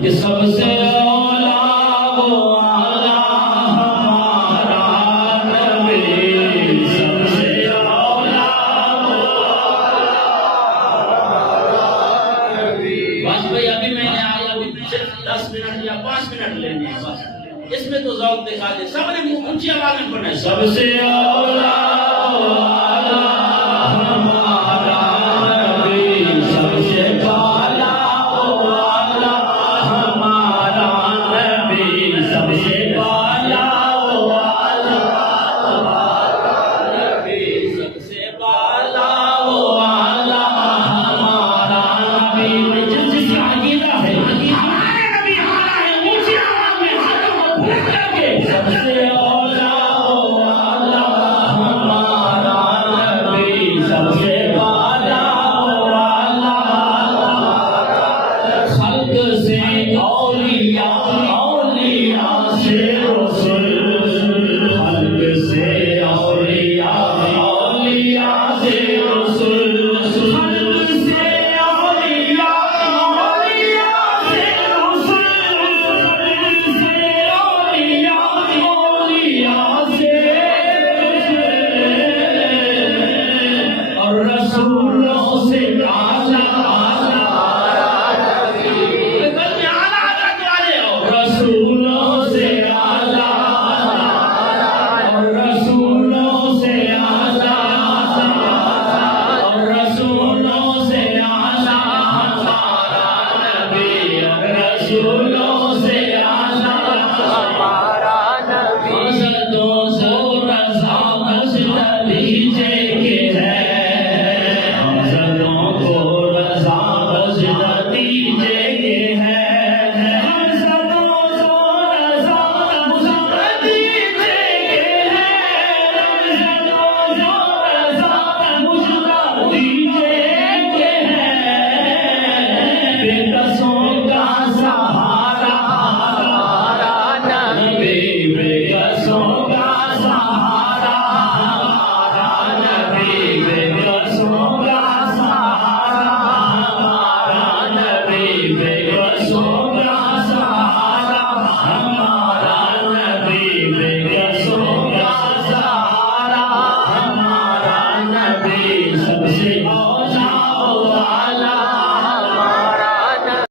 कि सबसे औला वो आला हमारा नबी, सबसे औला वो बस भाई अभी मैंने आया अभी सिर्फ 10 मिनट या 5 मिनट लेने हैं बस, इसमें तो जौक दिखा दे। सबने ऊंची आवाज में पढ़ना है, सबसे औला वो आला हमारा नबी, सबसे पाला वो आला हमारा नबी, सबसे पाला वो आला हमारा नबी, सबसे पाला वो आला हमारा नबी। जिस आगीदा है हमारे नबी आला है, ऊंची आवाज में हाथों को फूंक करके सबसे औला वो आला हमारा नबी, सबसे पाला वो आला खल्क से औलिया, औलिया से रसूल, खल्क से औलिया, औलिया से रसूल, खल्क से औलिया, औलिया से रसूल, खल्क से औलिया, औलिया से और रसूलों से आला आला रसूलों से आला और रसूलों से आला और रसूलों से आला हमारा नबी, और रसूलों